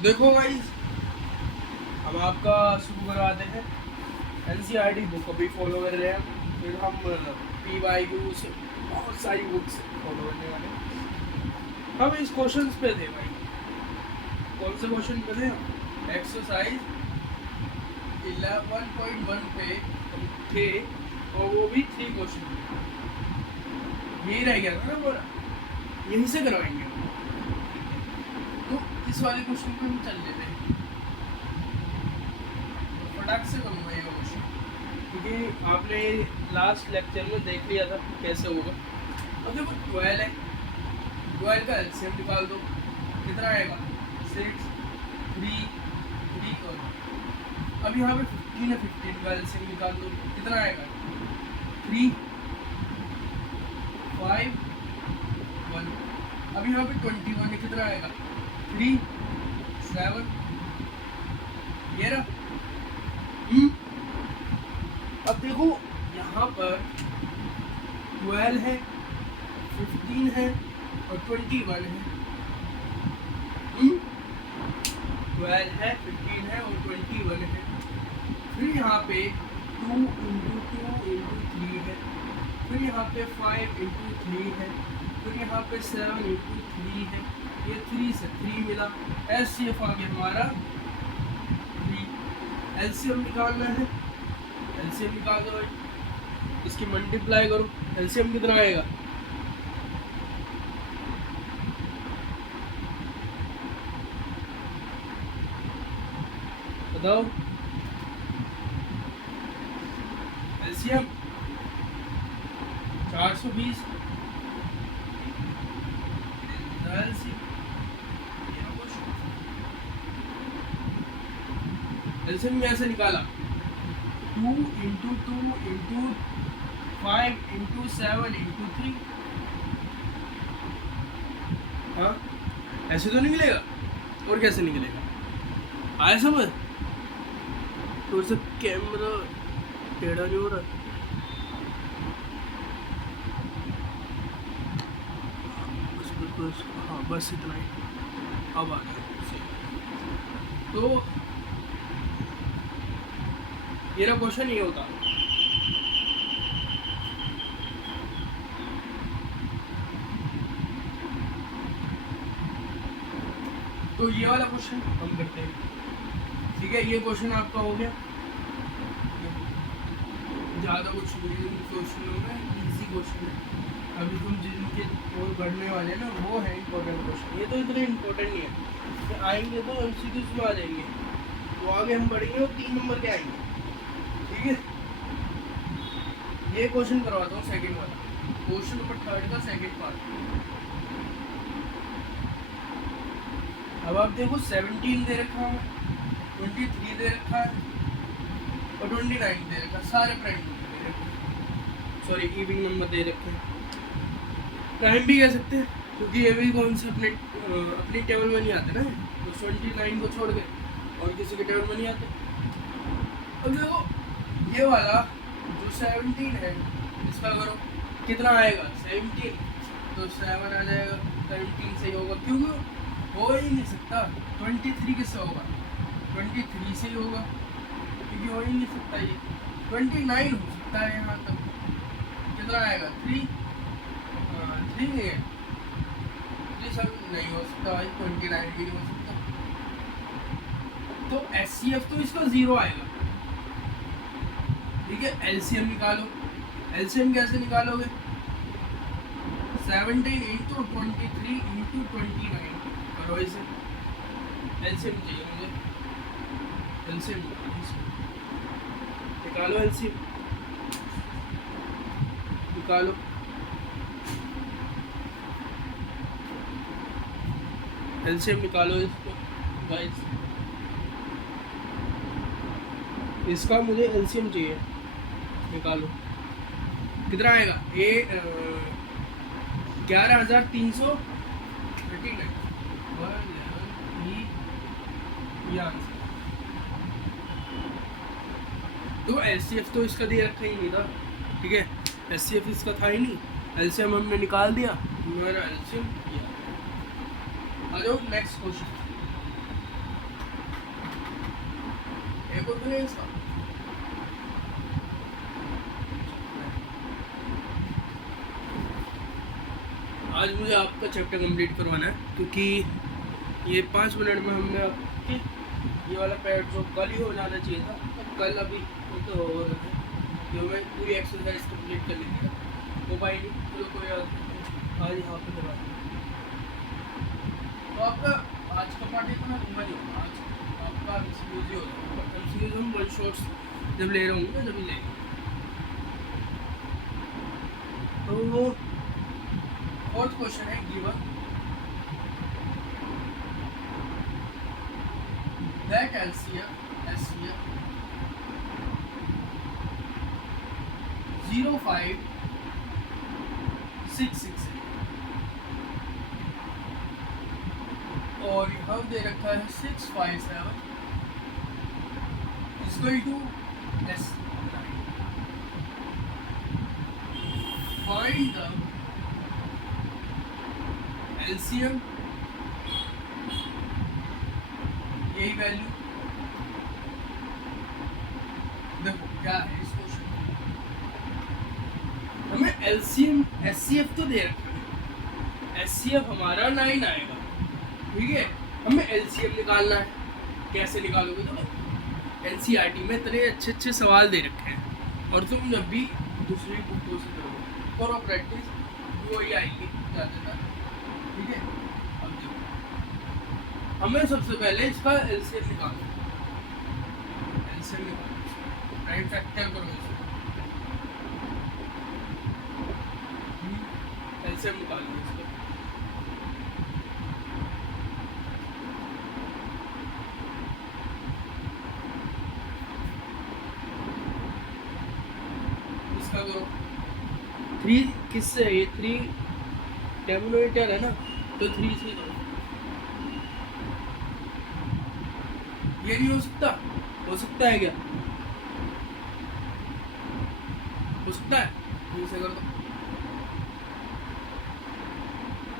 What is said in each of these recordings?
तो देखो भाई, हम आपका शुरू करवाते हैं। NCERT बुक अभी फॉलो कर रहे हैं, फिर हम PYQ से बहुत सारी बुक्स फॉलो करने वाले हैं। हम इस क्वेश्चन पे थे भाई, कौन से क्वेश्चन पे थे हम? एक्सरसाइज 11.1 पे हम थे, और वो भी 3 क्वेश्चन यही रह गया था ना पूरा, यहीं से करवाएंगे। तो इस वाले क्वेश्चन पे हम चल लेते हैं, फटाक से करूँगा ये क्वेश्चन, क्योंकि आपने लास्ट लेक्चर में देख लिया था कैसे होगा। अब देखो 12 है, 12 का एलसीएम निकाल दो, कितना आएगा? 6, 3, 3 और अब यहाँ पे 15 है, 15 का एलसीएम निकाल दो, कितना आएगा? 3, 5, 1। अब यहाँ पे 21 है, कितना आएगा? 3, 7, ये रहा। अब देखो यहाँ पर 12 है, 15 है और 21 है। 12 है, 15 है और 21 है। फिर यहाँ पे 2 × 2 × 3 है, फिर यहाँ पे 5 × 3 है, फिर यहाँ पे 7 × 3 है, ये 3 से 3 मिला। एचसीएफ आ गया हमारा 3। एलसीएम निकालना है, एलसीएम निकाल दो भाई, इसकी मल्टीप्लाई करो, एलसीएम कितना आएगा? बताओ एलसीएम 420। एलसीएम कैसे निकाला? 2 × 2 × 5 × 7 × 3। हाँ, ऐसे तो निकलेगा, और कैसे निकलेगा? आया समझ? तो इससे कैमरा टेढ़ा नहीं हो रहा। बस हाँ, बस इतना ही, अब आ गया। तो मेरा क्वेश्चन ये होता, तो ये वाला क्वेश्चन हम करते हैं। ठीक है, ये क्वेश्चन आपका हो गया। ज़्यादा कुछ क्वेश्चन होगा, इजी क्वेश्चन है। अभी हम जिनके और बढ़ने वाले हैं ना, वो है इम्पोर्टेंट क्वेश्चन। ये तो इतने इम्पोर्टेंट नहीं है कि आएंगे तो MCQs में आ जाएंगे, तो आगे हम बढ़ेंगे और 3 नंबर के आएंगे। ठीक है, ये क्वेश्चन करवाता हूँ सेकंड वाला, क्वेश्चन नंबर 3 का सेकंड पार्ट। अब आप देखो 17 दे रखा है, 23 दे रखा है और 29 दे रखा है, सारे प्राइम नंबर दे रखे हैं, सॉरी इवन नंबर दे रखे हैं। प्राइम भी कह सकते हैं, क्योंकि ये भी कौन से अपनी टेबल में नहीं आते ना, तो 29 को छोड़ के और किसी के टेबल में नहीं आते। अब देखो ये वाला जो 17 है, इसका करो कितना आएगा? 17, तो 7 आ जाएगा, 17 से ही होगा, क्योंकि हो ही नहीं सकता। 23 किससे होगा? 23 से ही होगा, क्योंकि हो ही नहीं सकता। ये 29 हो सकता है यहाँ तक, कितना आएगा? 3 नहीं है, 3 सब नहीं हो सकता भाई, 29 भी नहीं हो सकता। तो HCF तो इसका 0 आएगा। ठीक है, एलसीएम निकालो। एलसीएम कैसे निकालोगे? 17 × 23 × 29 करो इसे। एलसीएम चाहिए मुझे, एलसीएम निकालो, एलसीएम निकालो। एलसीएम निकालो इसको गाइस, इसका मुझे एलसीएम चाहिए, निकालो। कितना आएगा? 11,339। तो एचसीएफ तो इसका दे रखा ही नहीं था। ठीक है, एचसीएफ इसका था ही नहीं, एलसीएम हमने निकाल दिया, मैंने एलसीएम किया। आ जाओ नेक्स्ट क्वेश्चन। कॉन्फिडेंस का। आज मुझे आपका चैप्टर कंप्लीट करवाना है, क्योंकि ये 5 मिनट में हमने आपके ये वाला पैड जो कल ही हो जाना चाहिए था, तो कल अभी तो हो रहा है, जो मैं पूरी एक्सरसाइज कंप्लीट कर ली थी, हो पाई नहीं, चलो कोई आज यहाँ पे करवा। तो आपका आज का पार्ट इतना लंबा नहीं होगा, आज आपका MCQs ही होगा, MCQs हम वन शॉट्स जब ले रहा हूँ ना, जब ले। तो फोर्थ क्वेश्चन है गिवन that LCM 05668 और यहाँ दे रखा है 657 equal to S9। Find the LCM, यही वैल्यू। देखो क्या है इस क्वेश्चन में, हमें LCM SCF तो दे रखा है, SCF हमारा 9 आएगा, ठीक है। हमें LCM निकालना है, कैसे निकालोगे? तो NCERT में इतने अच्छे अच्छे सवाल दे रखे हैं, और तुम जब भी दूसरी बुकों से करोगे करो प्रैक्टिस, वही आएगी ज़्यादातर, ठीक है। अब देखो हमें सबसे पहले इसका LCM निकालना है, LCM निकालो, प्राइम फैक्टर करो इसको, LCM निकालो इसको। इसका करो 3 किससे है? ये 3 डिनोमिनेटर है ना, तो 3 से करो। ये नहीं हो सकता? हो सकता है क्या? हो सकता है, 3 से कर दो।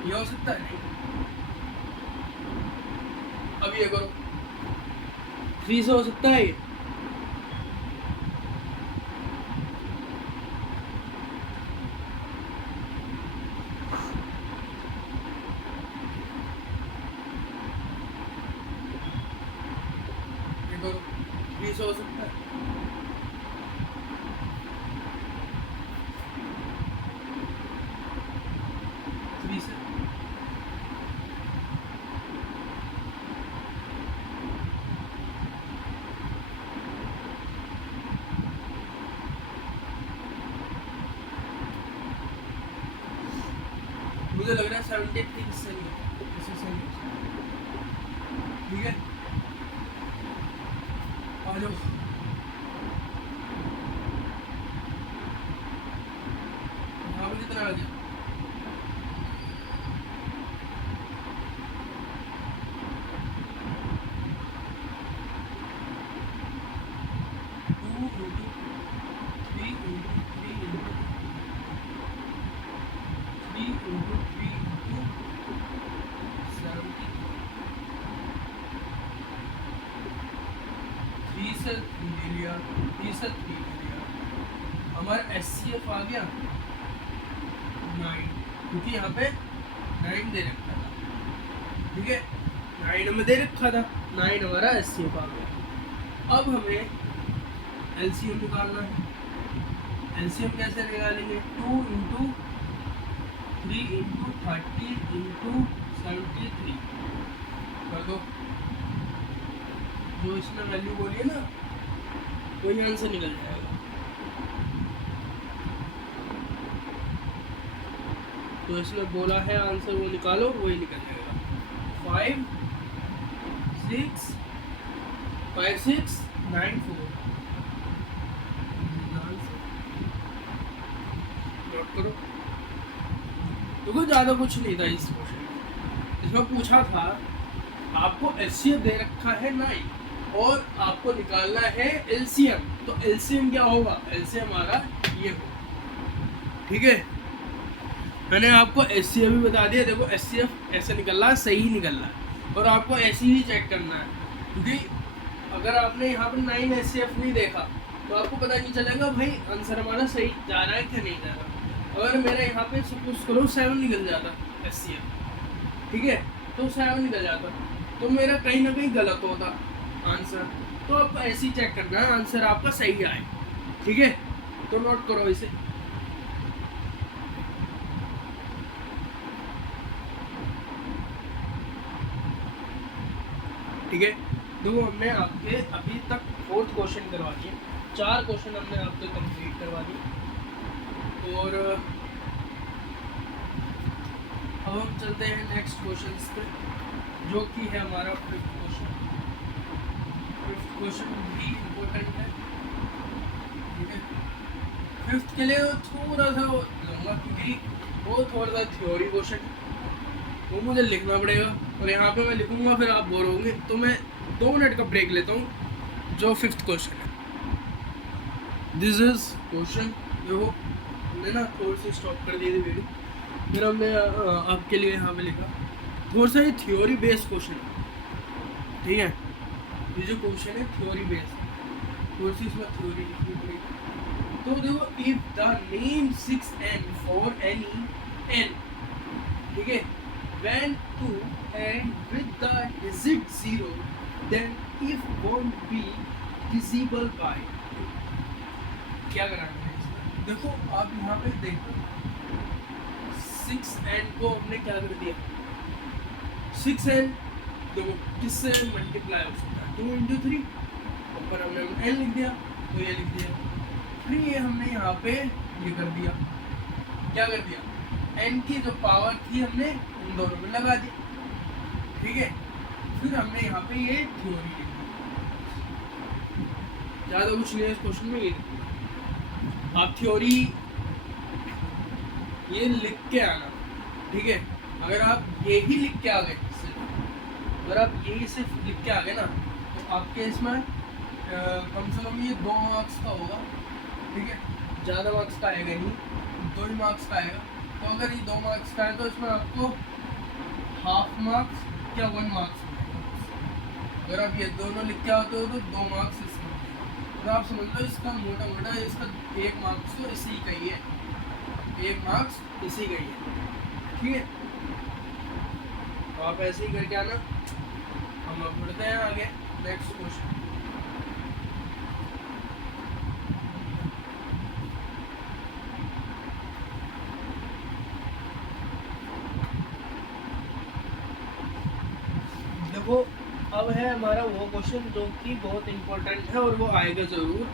ये हो सकता है? नहीं। अब ये करो, 3 से हो सकता है ये? करो, 3 से हो सकता है? मुझे लग रहा है 73 से नहीं है, इसी से नहीं, ठीक है। आ जाओ, यहाँ पे कितना आ गया? हमारा SCF आ गया 9, क्योंकि यहाँ पे 9 दे रखा था, ठीक है। 9 हमें दे रखा था, 9 हमारा SCF आ गया। अब हमें LCM निकालना है। LCM कैसे निकालेंगे? 2 × 3 × 30 × 73 कर दो, जो इसमें वैल्यू बोलिए ना वही आंसर निकल जाएगा। तो इसमें बोला है आंसर वो निकालो, वही निकल जाएगा। 5 6 9 4। नोट करो, देखो ज़्यादा कुछ नहीं था इस क्वेश्चन में। इसमें पूछा था आपको SCF दे रखा है 9 और आपको निकालना है LCM, तो LCM क्या होगा? LCM हमारा ये होगा, ठीक है। मैंने आपको SCF भी बता दिया, देखो SCF ऐसे निकल रहा है, सही निकल रहा है, और आपको ऐसे ही चेक करना है, क्योंकि अगर आपने यहाँ पर 9 SCF नहीं देखा तो आपको पता नहीं चलेगा भाई आंसर हमारा सही जा रहा है कि नहीं जा रहा। अगर मेरा यहाँ पे सपोज करो 7 निकल जाता SCF, ठीक है, तो 7 निकल जाता तो मेरा कहीं ना कहीं गलत होता आंसर। तो आप ऐसे ही चेक करना है आंसर आपका सही आए, ठीक है। तो नोट करो इसे। ठीक है, देखो हमने आपके अभी तक 4th क्वेश्चन करवा दिए, 4 क्वेश्चन हमने आपके कंप्लीट करवा दिए। और अब हम चलते हैं नेक्स्ट क्वेश्चन पे, जो कि है हमारा 5th क्वेश्चन। 5th क्वेश्चन भी इम्पोर्टेंट है, ठीक है। 5th के लिए थोड़ा सा लूँगा क्योंकि वो थोड़ा सा थ्योरी क्वेश्चन वो मुझे लिखना पड़ेगा, और यहाँ पे मैं लिखूँगा फिर आप बोर होंगे, तो मैं 2 मिनट का ब्रेक लेता हूँ। जो 5th क्वेश्चन है, दिस इज क्वेश्चन। देखो हमने ना थोड़ी सी स्टॉप कर दी थी वीडियो, फिर हमने आपके लिए यहाँ पे लिखा थोड़ा सा ये थ्योरी बेस्ड क्वेश्चन है, ठीक है। ये जो क्वेश्चन है थ्योरी बेस्ड, थोड़ी सी इसमें थ्योरी लिखनी पड़ेगी। तो देखो, if the name 6n for any n, ठीक है, when to end with the digit 0, then if won't be divisible by, क्या कराना है इसमें? देखो आप यहाँ पे देखो 6n को हमने क्या कर दिया, 6n देखो किससे मल्टीप्लाई हो सकता है, 2 × 3, ऊपर हमने n लिख दिया तो ये लिख दिया, फिर ये हमने यहाँ पे ये कर दिया, क्या कर दिया, n की जो पावर थी हमने उन दोनों में लगा दी, ठीक है। फिर हमने यहाँ पे ये थ्योरी लिख दी, ज़्यादा कुछ नहीं है इस क्वेश्चन में। ये आप थ्योरी ये लिख के आना, ठीक है। अगर आप यही लिख के आ गए, अगर आप यही सिर्फ लिख के आ गए ना, तो आपके इसमें कम से कम ये 2 मार्क्स का होगा, ठीक है। ज़्यादा मार्क्स का आएगा नहीं, 2 ही मार्क्स का आएगा। तो अगर ये 2 मार्क्स का है तो इसमें आपको हाफ मार्क्स या 1 मार्क्स मिलेगा। अगर आप ये दोनों लिख के आते हो तो 2 मार्क्स इसमें, तो आप समझ लो इसका मोटा मोटा इसका 1 मार्क्स तो इसी का ही है, 1 मार्क्स इसी का ही है, ठीक है। तो आप ऐसे ही करके आना। हम अब बढ़ते हैं आगे नेक्स्ट क्वेश्चन। देखो अब है हमारा वो क्वेश्चन जो कि बहुत इम्पोर्टेंट है और वो आएगा ज़रूर।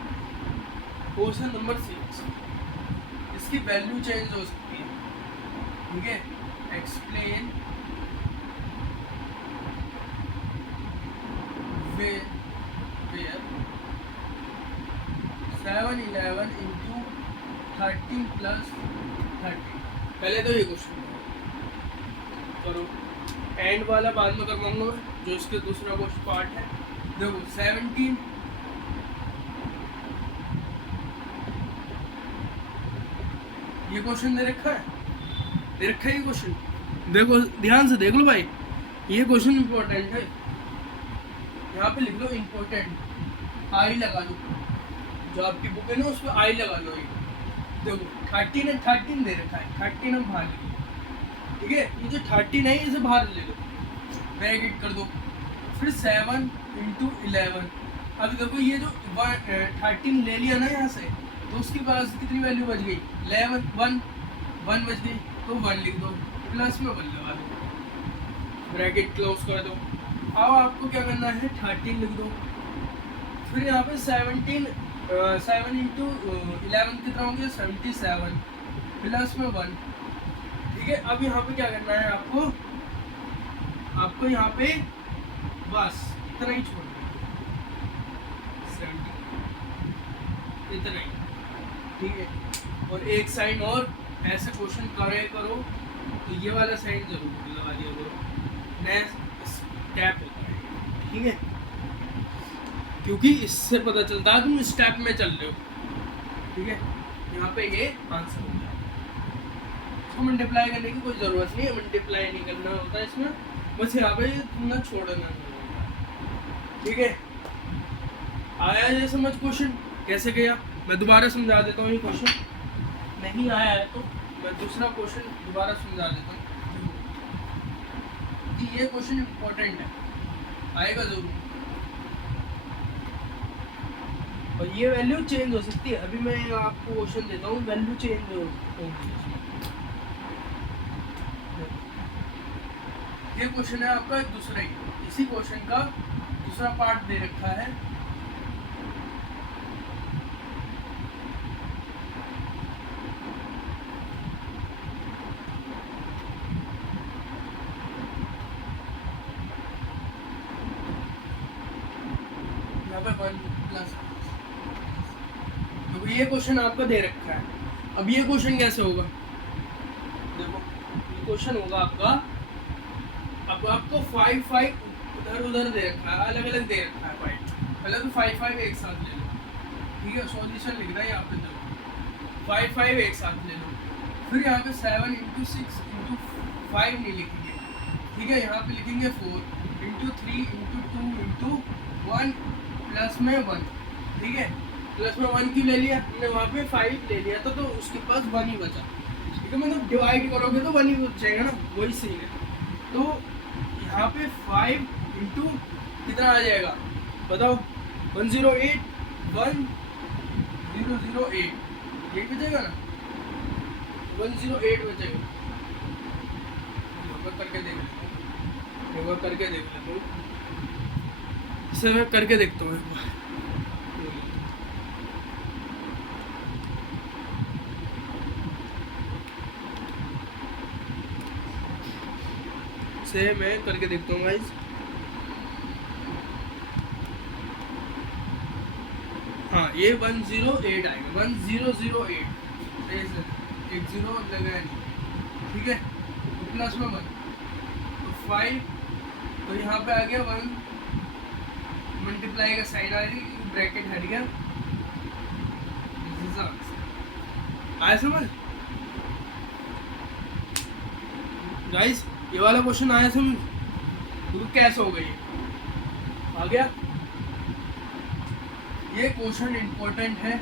क्वेश्चन नंबर 6, इसकी वैल्यू चेंज हो सकती है, ठीक है। Explain where 7 11 into 13 plus 30। पहले तो ये क्वेश्चन करो, एंड वाला बाद में करवाऊंगा मैं, जो इसके दूसरा क्वेश्चन पार्ट है। देखो 17, ये क्वेश्चन दे रखा है, ये क्वेश्चन देखो ध्यान से देख लो भाई, ये क्वेश्चन इंपॉर्टेंट है। यहाँ पे लिख लो इम्पोर्टेंट, आई लगा लो, जो आपकी बुक है ना उस पर आई लगा लो। ये देखो 13 है, 13 दे रखा है, 13 हम बाहर लिख लो, ठीक है। ये जो 13 है इसे बाहर ले लो, ब्रैकेट कर दो, फिर 7 × 11। अब देखो ये जो 13 ले लिया ना यहाँ से, तो उसके पास कितनी वैल्यू बच गई, 11 1 बच गई, तो 1 लिख दो, प्लस में 1 लगा दो, ब्रैकेट क्लोज कर दो। अब आपको क्या करना है, 13 लिख दो, फिर यहाँ पे 7 × 11 कितना हो गया, 77, प्लस में 1, ठीक है। अब यहाँ पे क्या करना है आपको यहाँ पे बस इतना ही छोड़ना है, 70 इतना ही, ठीक है। और एक साइन और ऐसे क्वेश्चन करो तो ये वाला साइन जरूर लगा दिया करो, नेक्स्ट स्टेप होता है, ठीक है। क्योंकि इससे पता चलता है तुम स्टेप में चल रहे हो, ठीक है। यहाँ पे ये आंसर हो जाए, इसको मल्टीप्लाई करने की कोई ज़रूरत नहीं है, मल्टीप्लाई नहीं करना होता है इसमें, बस यहाँ पे तुमने छोड़ना नहीं होता, ठीक है। आया ये समझ क्वेश्चन कैसे गया? मैं दोबारा समझा देता हूँ। ये क्वेश्चन नहीं आया है तो मैं दूसरा क्वेश्चन दोबारा समझा देता हूँ कि ये क्वेश्चन इम्पोर्टेंट है, आएगा जरूर। और ये वैल्यू चेंज हो सकती है। अभी मैं आपको क्वेश्चन देता हूँ, वैल्यू चेंज होगी। ये क्वेश्चन है आपका दूसरा ही, इसी क्वेश्चन का दूसरा पार्ट दे रखा है। यहाँ पे 1 प्लस, तो ये क्वेश्चन आपका दे रखा है। अब ये क्वेश्चन कैसे होगा? देखो ये क्वेश्चन होगा आपका, अब आपको 5 5 उधर उधर दे रखा है, अलग अलग दे रखा है 5। पहले तो 5 5 एक साथ ले लो, ठीक है? सॉल्यूशन लिखना है यहाँ पे, देखो 5 5 एक साथ ले लो। फिर यहाँ पे 7 इंटू 6 इंटू 5 नहीं लिखेंगे, ठीक है? यहाँ पे लिखेंगे 4 इंटू 3 इंटू 2 इंटू 1 प्लस में 1, ठीक है? प्लस में 1 क्यों ले लिया हमने? वहाँ पे 5 ले लिया था तो उसके पास 1 ही बचा, ठीक है? मतलब डिवाइड करोगे तो 1 ही बचेगा ना, वही सही है। तो यहाँ पे 5 इंटू कितना आ जाएगा बताओ? 108 1008 ये बचेगा ना, 108 बचेगा। करके देख लेता हूँ, करके देख लेता हूँ, इसे मैं करके देखता हूँ एक बार। से मैं करके देखता हूँ गाइस। हाँ ये 108 आएगा, 1008 एक जीरो लगाया नहीं, ठीक है? तो प्लस में 1 तो 5, तो यहाँ पे आ गया 1 मल्टीप्लाई का साइन आ रही, ब्रैकेट हट गया। आया समझ गाइस? ये वाला क्वेश्चन आया समझ? तो कैसे हो गई? आ गया? ये क्वेश्चन इम्पोर्टेंट है,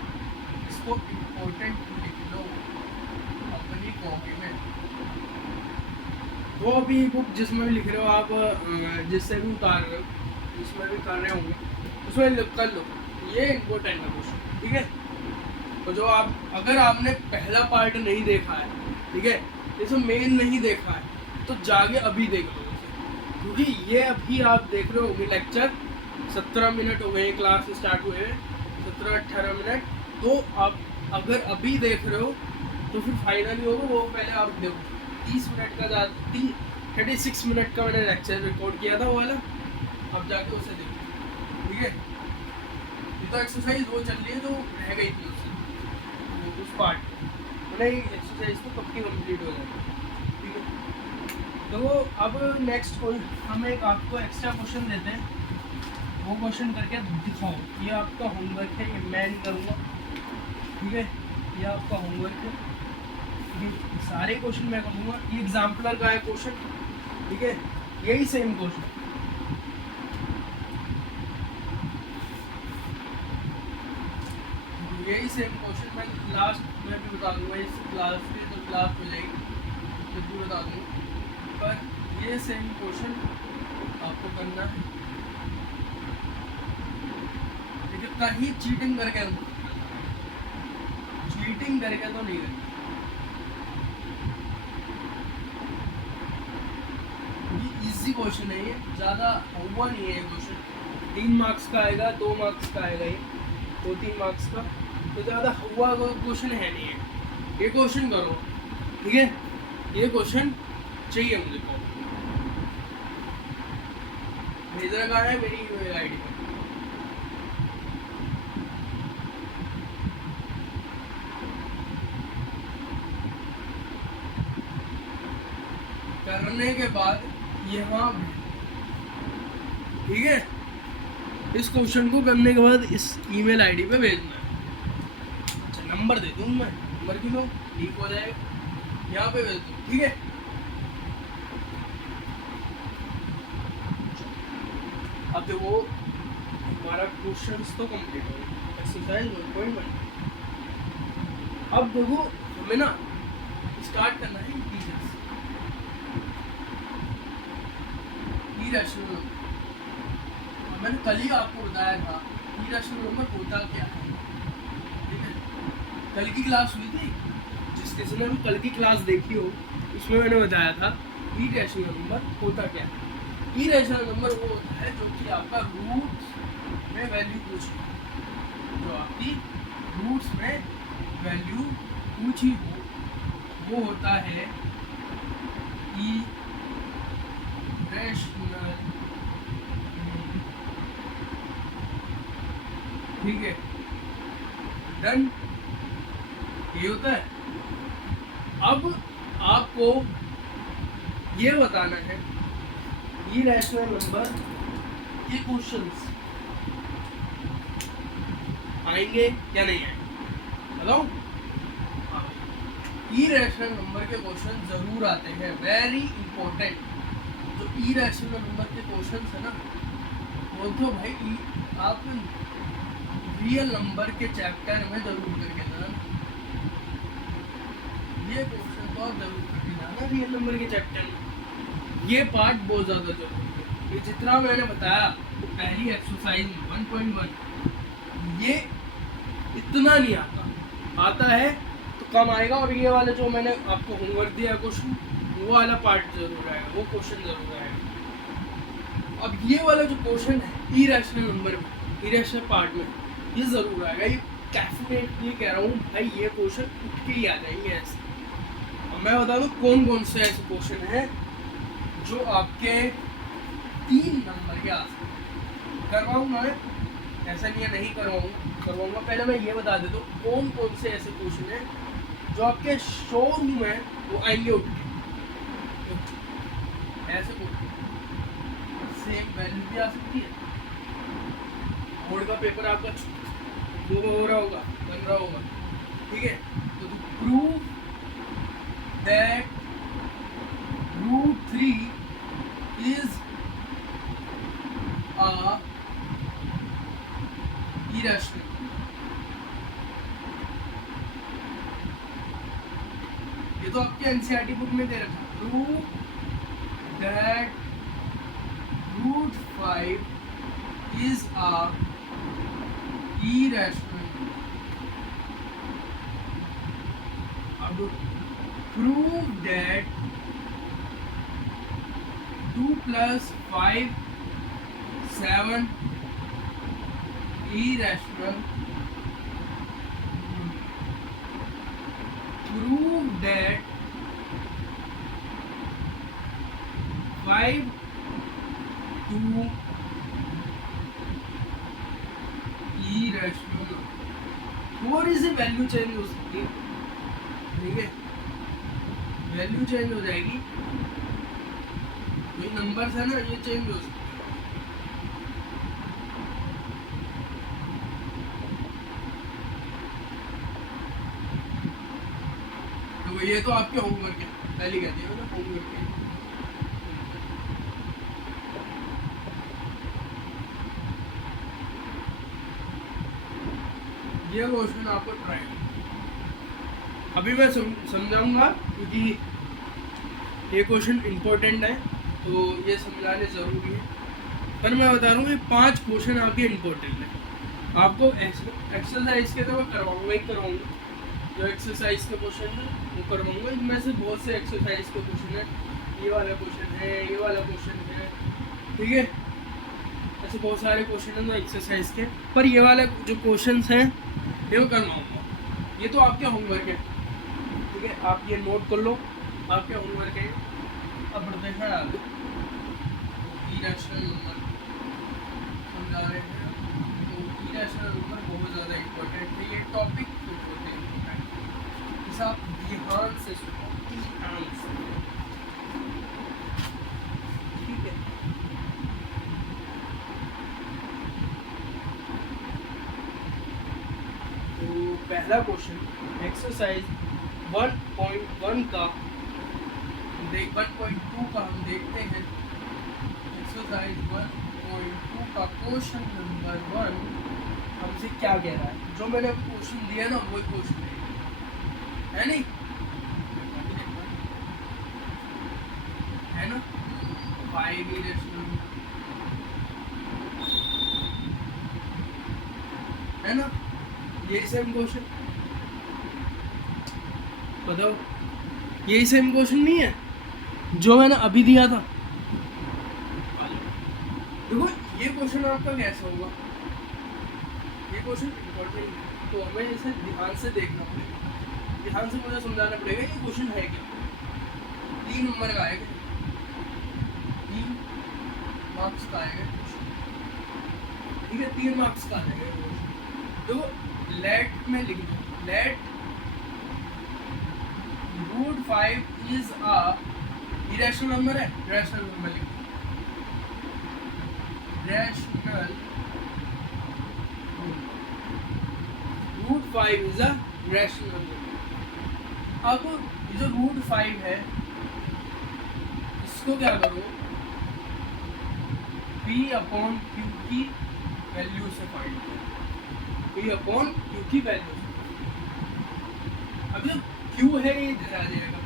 इसको इम्पोर्टेंट लिख लो अपनी कॉपी में। वो भी बुक जिसमें भी लिख रहे हो आप, जिससे भी उतार रहे हो, जिसमें भी कर रहे होंगे उसमें कर लो। ये इम्पोर्टेंट है क्वेश्चन, ठीक है? तो जो आप, अगर आपने पहला पार्ट नहीं देखा है, ठीक है, जैसे मेन नहीं देखा है, तो जाके अभी देख लो इसे, क्योंकि ये अभी आप देख रहे होंगे लेक्चर 17 मिनट हो गए क्लास स्टार्ट हुए, 17-18 मिनट। तो आप अगर अभी देख रहे हो तो फिर फाइनली होगा वो, पहले आप देखो 30 मिनट का 36 मिनट का मैंने लेक्चर रिकॉर्ड किया था वो वाला, अब जाके उसे देखो, ठीक है? ये तो एक्सरसाइज वो चल रही है जो रह गई थी उससे, उस पार्ट नहीं, एक्सरसाइज तो कब की कंप्लीट हो जाएगी, ठीक है? तो अब नेक्स्ट हम एक आपको एक्स्ट्रा क्वेश्चन देते हैं, वो क्वेश्चन करके दिखाओ। ये आपका होमवर्क है, ये मैं नहीं करूँगा, ठीक है? ये आपका होमवर्क है, ये सारे क्वेश्चन मैं करूँगा। ये एग्जाम्पलर का है क्वेश्चन, ठीक है? यही सेम क्वेश्चन, यही सेम क्वेश्चन मैं लास्ट में भी बता दूंगा, इस क्लास के तो क्लास हो जाएगी तो भी बता दूँगा, पर ये सेम क्वेश्चन आपको करना है, लेकिन कहीं चीटिंग करके तो नहीं करना। ये इजी क्वेश्चन है, ये ज़्यादा हुआ नहीं है। ये क्वेश्चन 3 मार्क्स का आएगा, 2 मार्क्स का आएगा, ये 2-3 मार्क्स का, तो ज़्यादा हुआ क्वेश्चन है नहीं है। ये क्वेश्चन करो, ठीक है? ये क्वेश्चन चाहिए मुझे को भेजा कहाँ है? मेरी ईमेल आईडी पर। करने के बाद यहाँ, ठीक है? इस क्वेश्चन को करने के बाद इस ईमेल आईडी पे भेजना है। अच्छा नंबर दे दूँ मैं, नंबर की लो, ठीक हो जाएगा, यहाँ पे भेज दूँ, ठीक है? अब देखो हमारा क्वेश्चंस तो कंप्लीट हो गए। एक्सरसाइज 1.1। अब देखो हमें ना स्टार्ट करना है इंटीजर्स, इरेशनल। मैंने कल ही आपको बताया था इरेशनल नंबर होता क्या है, ठीक है। कल की क्लास हुई थी, जिस किसी ने भी कल की क्लास देखी हो उसमें मैंने बताया था इरेशनल नंबर होता क्या है। इरेशनल नंबर वो होता है जो कि आपका रूट्स में वैल्यू पूछी, जो आपकी रूट्स में वैल्यू पूछी हो, वो होता है इरेशनल, ठीक है। डन, ये होता है। अब आपको ये बताना है इरेशनल नंबर के क्वेश्चंस आएंगे या नहीं आएंगे, बताओ। इरेशनल नंबर के क्वेश्चन जरूर आते हैं, वेरी इंपॉर्टेंट। जो इरेशनल नंबर के क्वेश्चन है ना, वो तो भाई आप रियल नंबर के चैप्टर में जरूर करके जाना। ये क्वेश्चन तो आप जरूर करके जाना रियल नंबर के चैप्टर में। ये पार्ट बहुत ज़्यादा जरूरी है। ये जितना मैंने बताया पहली एक्सरसाइज 1.1, ये इतना नहीं आता, आता है तो कम आएगा। और ये वाला जो मैंने आपको होमवर्क दिया है क्वेश्चन, वो वाला पार्ट जरूर आएगा, वो क्वेश्चन जरूर आएगा। अब ये वाला जो क्वेश्चन है इरेशनल नंबर में, इरेशनल पार्ट में, ये जरूर आएगा। ये डेफिनेटली कह रहा हूँ भाई, ये क्वेश्चन उठ के ही आ जाएंगे ऐसे। अब मैं बता दूँ कौन कौन से ऐसे क्वेश्चन हैं जो आपके 3 नंबर के आ सकते। करवाऊंगा मैं, ऐसा नहीं है नहीं करवाऊंगा। पहले मैं ये बता देता हूँ कौन कौन से ऐसे क्वेश्चन हैं जो आपके शोरूम में वो आएंगे उठ के ऐसे क्वेश्चन। सेम वैल्यू भी आ सकती है। बोर्ड का पेपर आपका वो हो रहा होगा, बन रहा होगा, ठीक है। तो prove that √3 is a irrational। ये तो आपके एनसीईआरटी बुक में दे रखा है। Prove that √5 is a irrational। अब prove that 2 + 5 7 irrational। Prove that 5 2 irrational। 4 से वैल्यू चेंज हो सकती है, ठीक है, वैल्यू चेंज हो जाएगी। ये नंबर्स है ना, ये चेंज हो सकते हैं। तो ये तो आपके होमवर्क है, पहले कहती है ना होमवर्क है। ये क्वेश्चन आपको ट्राई अभी मैं समझाऊंगा, क्योंकि ये क्वेश्चन इम्पोर्टेंट है तो ये समझाने ज़रूरी है। पर मैं बता रहा हूँ ये 5 क्वेश्चन आपके इम्पोर्टेंट है। आपको एक्सरसाइज के तो मैं करवाऊँगा जो एक्सरसाइज के क्वेश्चन है वो करवाऊँगा। इनमें से बहुत से एक्सरसाइज के क्वेश्चन है, ये वाला क्वेश्चन है, ये वाला क्वेश्चन है, ठीक है। ऐसे बहुत सारे क्वेश्चन हैं एक्सरसाइज के, पर ये वाला जो क्वेश्चन हैं ये मैं करवाऊँगा। ये तो आपके होमवर्क है, ठीक है, आप ये नोट कर लो, आपके होमवर्क है। अब बढ़ते हैं आगे। इरेशनल नंबर समझा रहे हैं, तो इरेशनल नंबर बहुत ज़्यादा इम्पोर्टेंट है। ये टॉपिक बहुत इम्पोर्टेंट है, इसे आप ध्यान से सुनो, ध्यान से, ठीक है। तो पहला क्वेश्चन एक्सरसाइज 1.1 का 1.2 का हम देखते हैं। एक्सरसाइज 1.2 का क्वेश्चन नंबर 1 हमसे क्या कह रहा है, जो मैंने क्वेश्चन दिया ना वही क्वेश्चन है नहीं, है ना 5 है ना, यही सेम क्वेश्चन बताओ, यही सेम क्वेश्चन नहीं है जो मैंने अभी दिया था। देखो ये क्वेश्चन आपका कैसा होगा, ये क्वेश्चन इम्पोर्टेंट है तो हमें इसे ध्यान से देखना पड़ेगा, ध्यान से मुझे समझाना पड़ेगा ये क्वेश्चन है क्या। 3 नंबर का आएगा, 3 मार्क्स का आएगा, ठीक है 3 मार्क्स का आएगा। तो लेट में लिख दो, let √5 is a irrational number है, रैशनल नंबर लिख दो, rational √5 is a rational number. अब ये जो √5 है इसको क्या करो, P अपॉन Q की वैल्यू से फाइंड करो, P अपॉन Q की वैल्यू। अब जब Q है ये इधर आ जाएगा,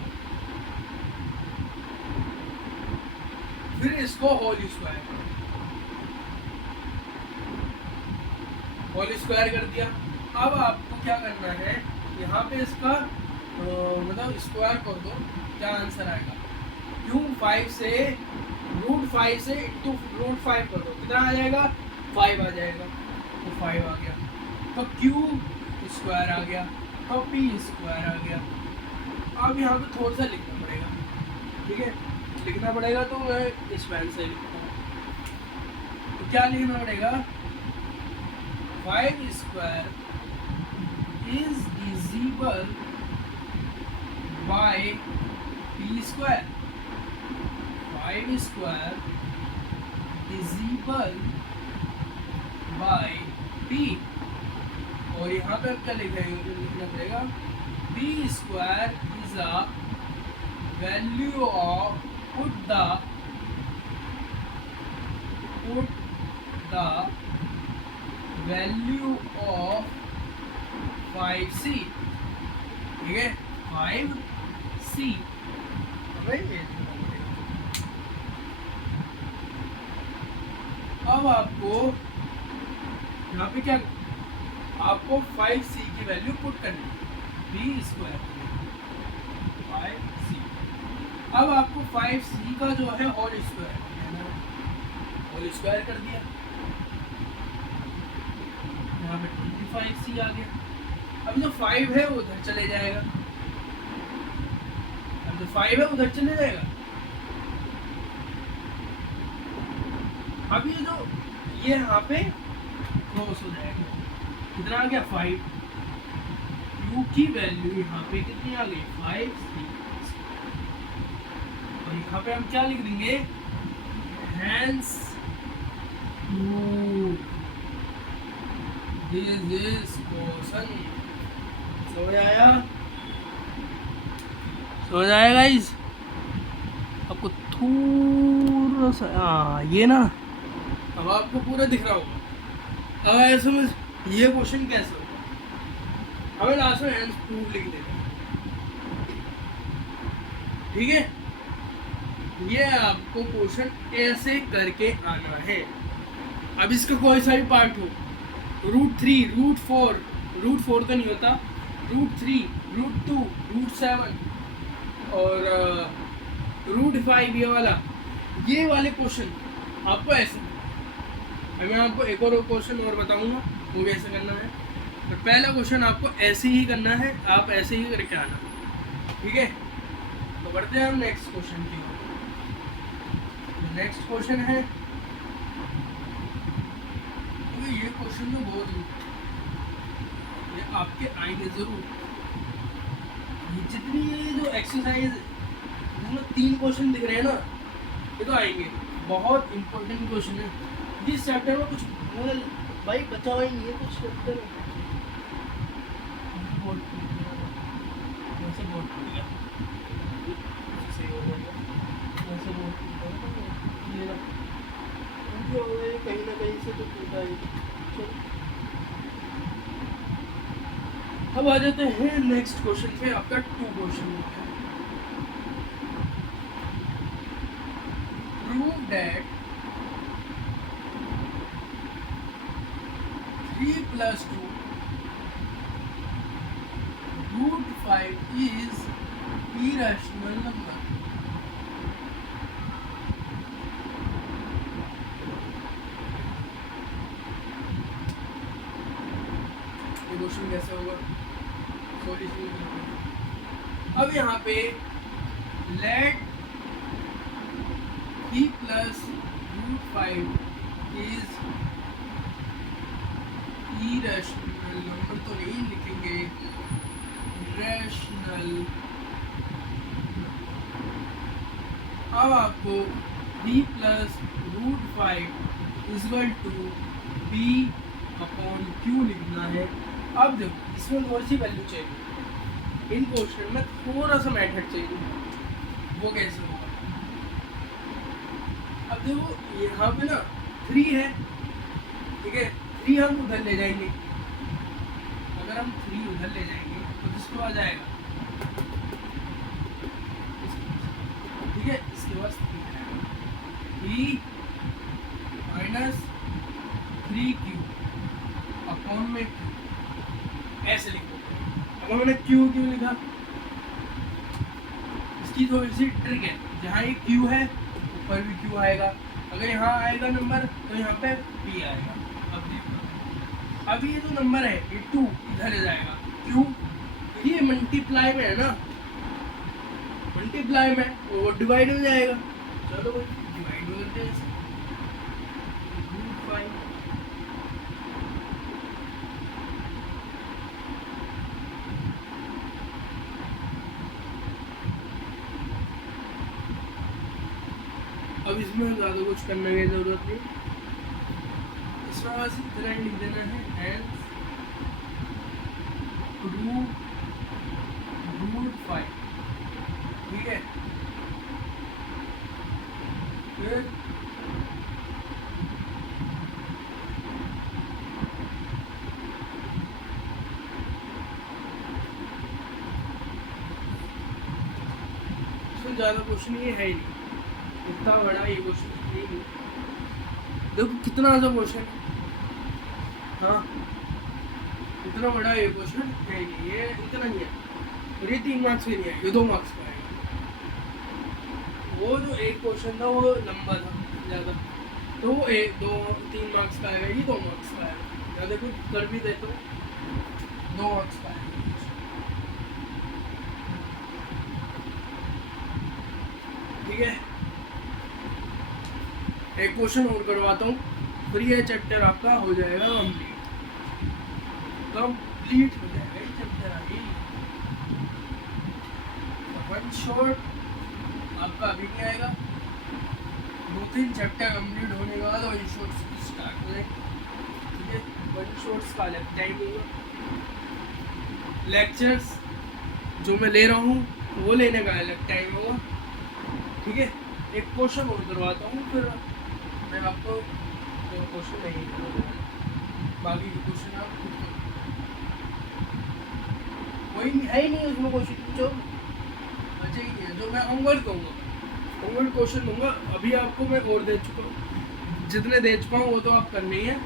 फिर इसको होल स्क्वायर कर दिया। अब आपको क्या करना है, यहाँ पे इसका मतलब स्क्वायर कर दो, क्या आंसर आएगा, Q5 से √5 से इंटू √5 कर दो, कितना आ जाएगा 5 आ जाएगा, तो 5 आ गया, तो Q स्क्वायर आ गया, तो P स्क्वायर आ गया। अब यहाँ पे थोड़ा सा लिखना पड़ेगा, ठीक है लिखना पड़ेगा, तो मैं इस पेन से लिखता हूँ, तो क्या लिखना पड़ेगा, 5 square is divisible by P square, 5 square divisible by P, और यहाँ पे क्या लिखना पड़ेगा, P square is a value of put the value of 5C, ठीक है 5C। अब आपको यहाँ पे क्या, आपको 5C की वैल्यू पुट करनी है, P स्क्वायर 5C। अब आपको 5C का जो है होल स्क्वायर कर दिया, यहाँ पे 25C आ गया। अब जो 5 है वो उधर चले जाएगा, अब जो 5 है उधर चले जाएगा। अब ये जो ये यहाँ पे क्रॉस हो जाएगा, कितना आ गया 5, Q की वैल्यू यहाँ पे कितनी आ गई 5C, और यहाँ पे हम क्या लिख देंगे, हैंस दिस इज क्वेश्चन। समझ आया गाइस, आपको थोड़ा सा ये ना, अब आपको पूरा दिख रहा होगा। अब ऐसे में ये क्वेश्चन कैसे होगा, हमें लास्ट में हैंस प्रूव लिख देना, ठीक है। ये आपको क्वेश्चन ऐसे करके आना है। अब इसका कोई सा भी पार्ट हो, √3 √4 √4 तो नहीं होता, √3 √2 √7 और √5 ये वाले क्वेश्चन आपको ऐसे। अब मैं आपको एक और क्वेश्चन और बताऊंगा वो कैसे करना है, तो पहला क्वेश्चन आपको ऐसे ही करना है, आप ऐसे ही करके आना, ठीक है। तो बढ़ते हैं हम नेक्स्ट क्वेश्चन की ओर। नेक्स्ट क्वेश्चन है, तो ये क्वेश्चन तो बहुत ये आपके आएंगे जरूर, जितनी ये जो एक्सरसाइज इसमें 3 क्वेश्चन दिख रहे हैं ना, ये तो आएंगे, बहुत इंपॉर्टेंट क्वेश्चन है। जिस चैप्टर में कुछ भाई बचा हुआ ही नहीं है कुछ चैप्टर में, कहीं ना कहीं से बताइए। अब आ जाते हैं नेक्स्ट क्वेश्चन पे। आपका 2 क्वेश्चन हो गया। Prove that 3 + 2 √5 is irrational number। ये क्वेश्चन कैसे होगा? सॉल्यूशन। अब यहाँ पे लेट 3 + √5 इज irrational नंबर तो नहीं लिखेंगे, रैशनल। अब आपको 3 + √5 = b/q लिखना है। अब देखो इसमें कौन सी वैल्यू चाहिए, इन क्वेश्चन में थोड़ा सा मेथड चाहिए। वो कैसे होगा? अब देखो यहाँ पे ना 3 है, ठीक है, 3 हम उधर ले जाएंगे। अगर हम 3 उधर ले जाएंगे तो किसको आ जाएगा? ठीक है, इसके बाद 3 - 3q अपॉन में q, ऐसे लिखो। अब हमने q क्यों लिखा? इसकी थोड़ी सी ट्रिक है। जहाँ ये q है ऊपर भी q आएगा, अगर यहाँ आएगा नंबर तो यहाँ पे p आएगा। अब देखो, अभी ये जो नंबर है ये 2 इधर जाएगा, क्यों? ये मल्टीप्लाई में है ना, मल्टीप्लाई में वो डिवाइड हो जाएगा। चलो भाई डिवाइड हो जाते हैं। √5 अब इसमें ज़्यादा कुछ करने की जरूरत नहीं, इसमें बस इतना ही लिख देना है, हेंस √5, ठीक है। फिर इसमें ज़्यादा क्वेश्चन ये है ही नहीं, इतना बड़ा ये क्वेश्चन नहीं। देखो कितना सा क्वेश्चन है, हाँ इतना बड़ा ये क्वेश्चन है नहीं, ये इतना नहीं है। और ये 3 मार्क्स के नहीं है, ये 2 मार्क्स का है। वो जो एक क्वेश्चन था वो लंबा था ज़्यादा, तो वो 3 मार्क्स का आएगा, ये 2 मार्क्स का आएगा। ज़्यादा कुछ कर भी दे तो 2 मार्क्स का आएगा। ठीक है, एक क्वेश्चन और करवाता हूँ, फिर ये चैप्टर आपका हो जाएगा कंप्लीट हो जाएगा ये चैप्टर। आगे वन शॉट आपका अभी नहीं आएगा, 2-3 चैप्टर कंप्लीट होने के बाद वन शॉट स्टार्ट हो जाएगा। ठीक है, वन शॉट्स का अलग टाइम होगा, लेक्चर्स जो मैं ले रहा हूँ वो लेने का अलग टाइम होगा। ठीक है, एक क्वेश्चन और करवाता हूँ, फिर मैं आपको क्वेश्चन नहीं करूँगा, बाकी के क्वेश्चन आप खुद करो। कोई है ही नहीं उसमें क्वेश्चन जो बचे ही नहीं है, जो मैं होमवर्क कहूँगा, होमवर्क क्वेश्चन दूंगा। अभी आपको मैं और दे चुका हूँ, जितने दे चुका हूँ वो तो आप करने ही है।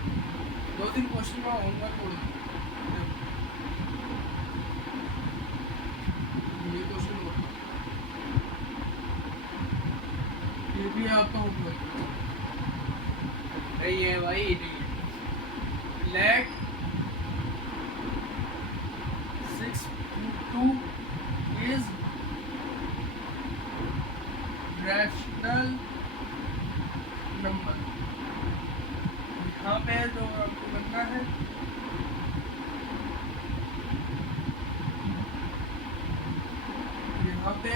2-3 क्वेश्चन में होमवर्क और ये क्वेश्चन ये भी आपका होमवर्क नहीं है भाई, नहीं है। Let 6 × 2 is rational number. यहाँ पे जो आपको करना है, यहाँ पे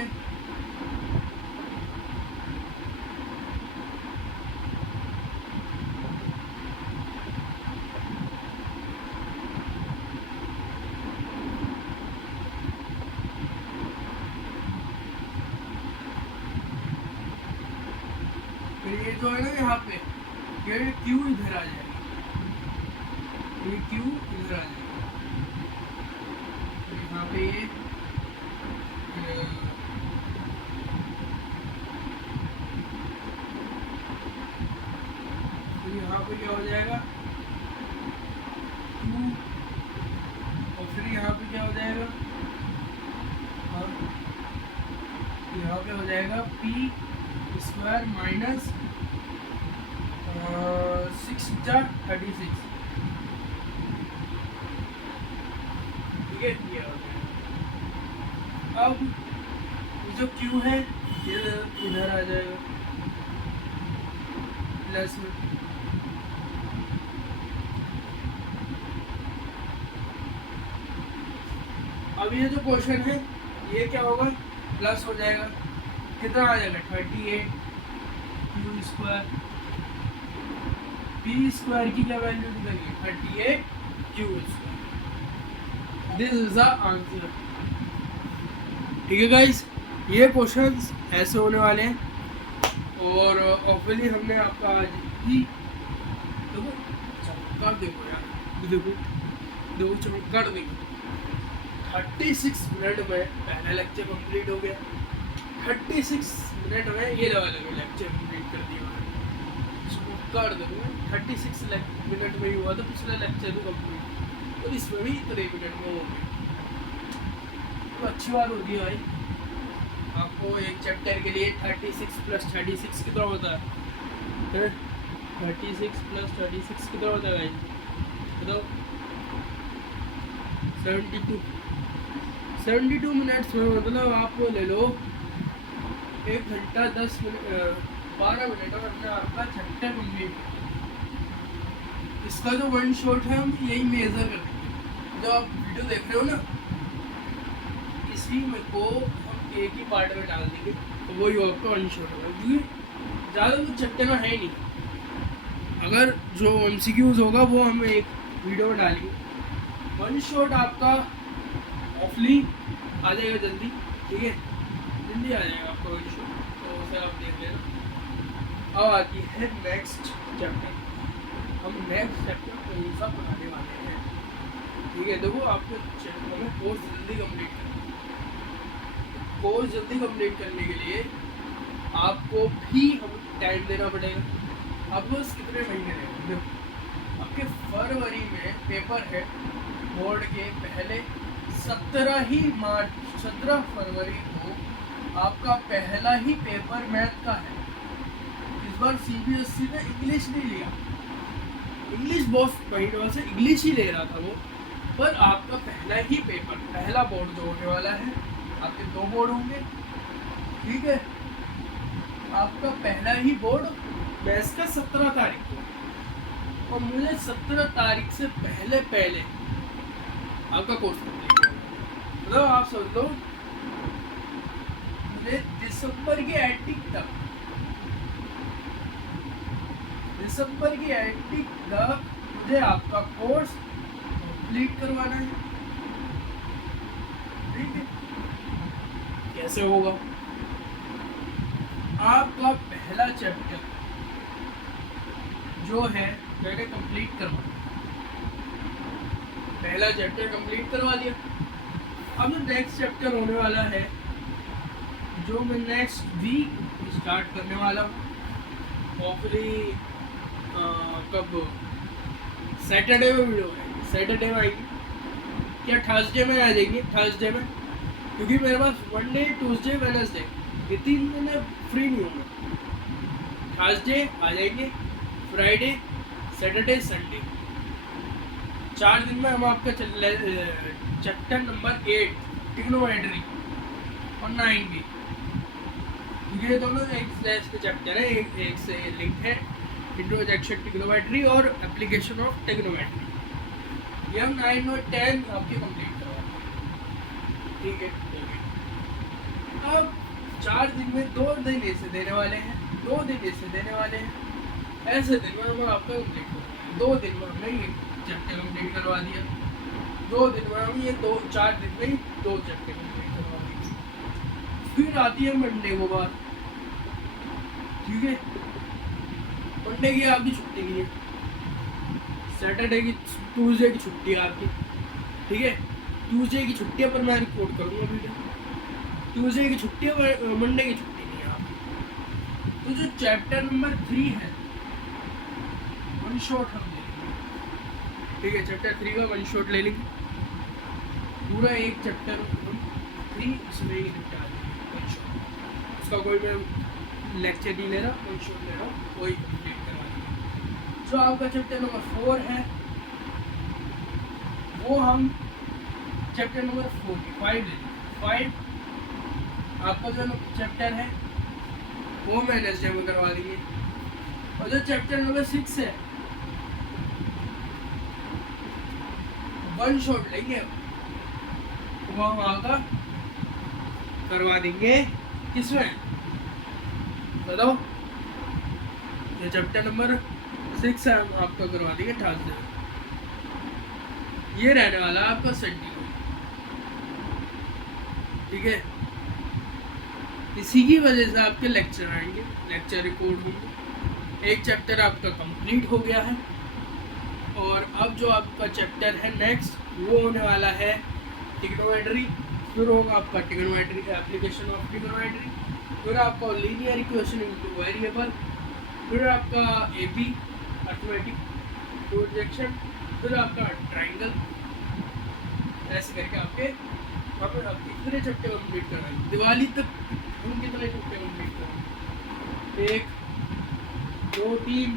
ये जो है ना, यहाँ पे ये क्यू इधर आ जाएगा, ये क्यू इधर आ जाएगा, यहाँ पे ये तो यहाँ पे क्या हो जाएगा टू, और फिर यहाँ पे क्या हो जाएगा, और यहाँ पे हो जाएगा पी स्क्वायर माइनस 6 × 36, ठीक है, ये हो जाएगा। अब जो क्यू है ये इधर आ जाएगा प्लस में, अब ये जो क्वेश्चन है ये क्या होगा, प्लस हो जाएगा, कितना आ जाएगा 38 क्यू स्क्वायर, पी स्क्वायर की क्या वैल्यू निकलेगी 38 Q square. This is the answer. ठीक है गाइस, ये क्वेश्चंस ऐसे होने वाले हैं, और ऑब्वियसली हमने आपका आज ही देखो चमत्कार, देखो यार, देखो चमत्कार देखो, 36 मिनट में पहला लेक्चर कंप्लीट हो गया, 36 मिनट में ये लेक्चर कंप्लीट कर दिया मैंने, चमत्कार देखो, 36 मिनट में ही हुआ था पिछला लेक्चर भी कंप्लीट, और इसमें भी 3 मिनट में हो गया, तो अच्छी बात होती है भाई। आपको एक चैप्टर के लिए 36 + 36 कितना होता है, 36 + 36 कितना होता है भाई बताओ, 72 मिनट्स में, मतलब आप ले लो 1 घंटा 10 मिनट 12 मिनट और हमने आपका चैप्टर कंप्लीट। इसका जो वन शॉट है हम यही मेजर कर देंगे, जो आप वीडियो देख रहे हो ना, इसी में को हम एक ही पार्ट में डाल देंगे, तो वही आपका वन शॉट होगा, क्योंकि ज़्यादा कुछ चैप्टर में है नहीं। अगर जो MCQs होगा वो हम एक वीडियो में डालेंगे, वन शॉट आपका ऑफली आ जाएगा जल्दी, ठीक है, जल्दी आ जाएगा आपका वन शॉट, तो उसे आप देख लेना। अब आती है नेक्स्ट चैप्टर, हम नेक्स्ट चैप्टर कौन सा पढ़ाने वाले हैं, ठीक है। देखो आपको हमें कोर्स जल्दी कंप्लीट करना है, कोर्स जल्दी कंप्लीट करने के लिए आपको भी हम टाइम देना पड़ेगा। आपको कितने महीने रहेंगे, देखो आपके फरवरी में पेपर है बोर्ड के पहले, 17 फरवरी को आपका पहला ही पेपर मैथ का है। इस बार CBSE ने इंग्लिश नहीं लिया, इंग्लिश बहुत महीनों से इंग्लिश ही ले रहा था वो, पर आपका पहला ही पेपर, पहला बोर्ड जो होने वाला है, आपके 2 बोर्ड होंगे, ठीक है, आपका पहला ही बोर्ड मैथ्स का 17 तारीख को, और मुझे 17 तारीख से पहले आपका कोर्स कंप्लीट करना है। मतलब आप समझ लो मुझे दिसंबर की एंडिंग तक मुझे आपका कोर्स कंप्लीट करवाना है, ठीक है। कैसे होगा, आपका पहला चैप्टर जो है मैंने कंप्लीट करवाना, पहला चैप्टर कंप्लीट करवा दिया। अब जो नेक्स्ट चैप्टर होने वाला है, जो मैं नेक्स्ट वीक स्टार्ट करने वाला हूँ, होपफुली कब, सैटरडे में वीडियो आएगी, सैटरडे में आएगी क्या थर्सडे में आ जाएगी, थर्सडे में, क्योंकि मेरे पास मंडे ट्यूसडे वेडनेसडे ये 3 दिन फ्री नहीं हूँ मैं, थर्सडे आ जाएंगे, फ्राइडे सैटरडे संडे, 4 दिन में हम आपका चैप्टर नंबर 8 ट्रिग्नोमेट्री और 9 भी, ये दोनों एक के चैप्टर है, एक से लिंक है, इंट्रोडक्शन ट्रिग्नोमेट्री और एप्लीकेशन ऑफ ट्रिग्नोमेट्री, ये हम 9 और 10 आपके कंप्लीट करवाएंगे, ठीक है। अब 4 दिन में 2 दिन ऐसे देने वाले हैं, 2 दिन ऐसे देने वाले हैं, ऐसे दिन में हम आपका कंप्लीट करवाएंगे। 2 दिन में हमने ये चैप्टर कंप्लीट करवा दिया, 2 दिन में हम ये 4 दिन में ही 2 चैप्टर कंप्लीट करवा दिए। फिर आती है मंडे को बात, ठीक है, मंडे की आपकी छुट्टी की है, सैटरडे की ट्यूसडे की छुट्टी है आपकी, ठीक है, ट्यूसडे की छुट्टी है पर मैं रिकॉर्ड करूँगा वीडियो, ट्यूसडे की छुट्टी है, मंडे की छुट्टी नहीं है आपकी। तो जो चैप्टर नंबर 3 है वन शॉट हम ले लेंगे, ठीक है, चैप्टर 3 का वन शॉट ले लेंगे, पूरा एक चैप्टर हम 3 इसमें ही निपटा देंगे वन शॉट, उसका कोई मैं लेक्चर नहीं ले रहा, वन शॉट ले रहा हूँ, वही कंप्लीट करवा देंगे। जो आपका चैप्टर नंबर 4 है वो हम चैप्टर नंबर 5 ले लेंगे। 5 आपका जो चैप्टर है वो वेडनेसडे में करवा देंगे, और जो चैप्टर नंबर 6 है वन शॉट लेंगे, वो हम आपका करवा देंगे किसमें बताओ, जो चैप्टर नंबर 6 है हम आपका करवा देंगे थर्सडे। ये रहने वाला है आपका संडे को, ठीक है। इसी की वजह से आपके लेक्चर आएंगे, लेक्चर रिकॉर्ड होंगे। एक चैप्टर आपका कंप्लीट हो गया है, और अब जो आपका चैप्टर है नेक्स्ट वो होने वाला है ट्रिग्नोमेट्री, फिर होगा आपका ट्रिग्नोमेट्री एप्लीकेशन ऑफ ट्रिग्नोमेट्री, फिर आपका लीनियर इक्वेशन इनटू वेरिएबल, फिर आपका एपी अर्थमेटिक प्रोजेक्शन, फिर आपका ट्राइंगल, ऐसे करके आपके कितने चैप्टर कंप्लीट कराएंगे दिवाली तक। हम कितने चैप्टर कंप्लीट कराएंगे? 1 2 3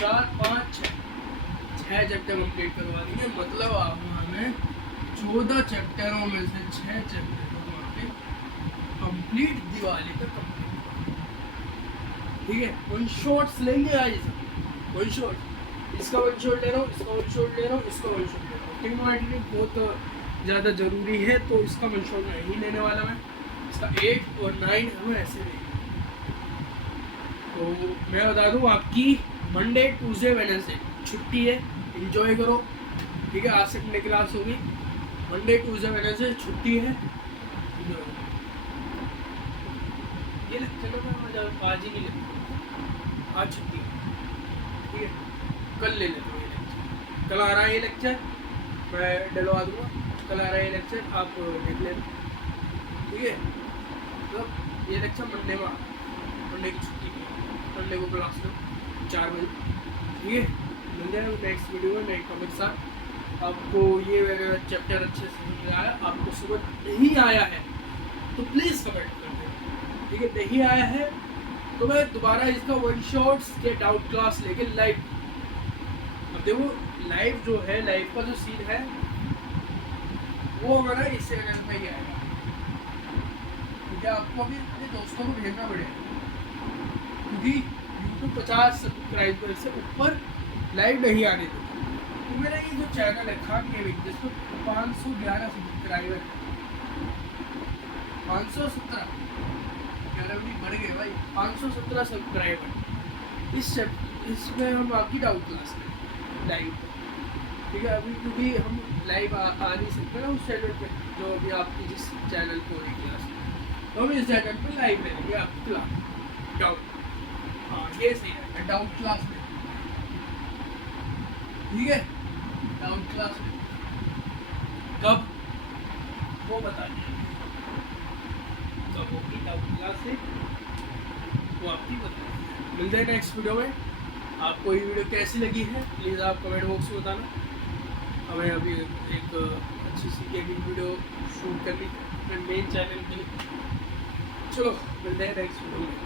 4 5 6 चैप्टर कंप्लीट करवा देंगे, मतलब आप हमें 14 चैप्टरों में से 6 चैप्टर आपके कंप्लीट दिवाली तक कंप्लीट, ठीक है। वन शॉट्स लेंगे आज, वन शॉट, इसका वन शॉट ले रहा हूँ, इसका वन शॉट ले रहा हूँ, इसका वन शॉट ले रहा हूँ। ट्रिग्नोमेट्री बहुत ज़्यादा ज़रूरी है तो इसका वन शॉट नहीं लेने वाला मैं, इसका 8 और 9 हमें ऐसे लेंगे। तो मैं बता दूँ आपकी मंडे ट्यूसडे वेडनेसडे छुट्टी है, एंजॉय करो, ठीक है। आज से मंडे क्लास होगी, मंडे ट्यूसडे वेडनेसडे छुट्टी है, ये लेक्चर मैं आज ही नहीं लेता, आज छुट्टी है, ठीक है, कल ले लेता हूँ ये लेक्चर, कल आ रहा है ये लेक्चर मैं डलवा दूँगा, कल आ रहा है ये लेक्चर आप देख लेना, ठीक है। तो ये लेक्चर मंडे में, मंडे की छुट्टी, मंडे को क्लास लो 4 बजे, ठीक है। मिलते हैं नेक्स्ट वीडियो में नए टॉपिक के साथ। आपको ये चैप्टर अच्छे से समझ आया, आपको समझ नहीं आया है तो प्लीज़ कमेंट कर दें, ठीक है। नहीं आया है तो मैं दोबारा इसका वन शॉट्स के डाउट क्लास लेके लाइव, अब देखो लाइव जो है, लाइव का जो सीन है वो हमारा इस चैनल पर ही आएगा, क्योंकि आपको अभी अपने दोस्तों को भेजना पड़ेगा, क्योंकि यूट्यूब 50 सब्सक्राइबर से ऊपर लाइव नहीं आने देता। तो मेरा ये जो चैनल है खान गेमिंग, जिसमें 511 सब्सक्राइबर है, 517 बढ़ गए भाई, 517 सब्सक्राइबर, इसमें हम आपकी डाउट क्लास करें लाइव, ठीक है। अभी क्योंकि हम लाइव आ नहीं सकते ना उस चैनल पे, जो अभी आपकी जिस चैनल को हो रही क्लास, तो हम इस चैनल पे लाइव ले लेंगे आपकी क्लास डाउट, हाँ ये सही है, डाउट क्लास में, ठीक है। डाउट क्लास में कब वो बता दें, कब होगी डाउट क्लास से वो आपकी बता दें। मिलते हैं नेक्स्ट वीडियो में। आपको ये वीडियो कैसी लगी है प्लीज़ आप कमेंट बॉक्स में बताना। हमें अभी एक अच्छी सी गेमिंग वीडियो शूट करनी है अपने मेन चैनल के लिए। चलो मिलते हैं नेक्स्ट वीडियो में।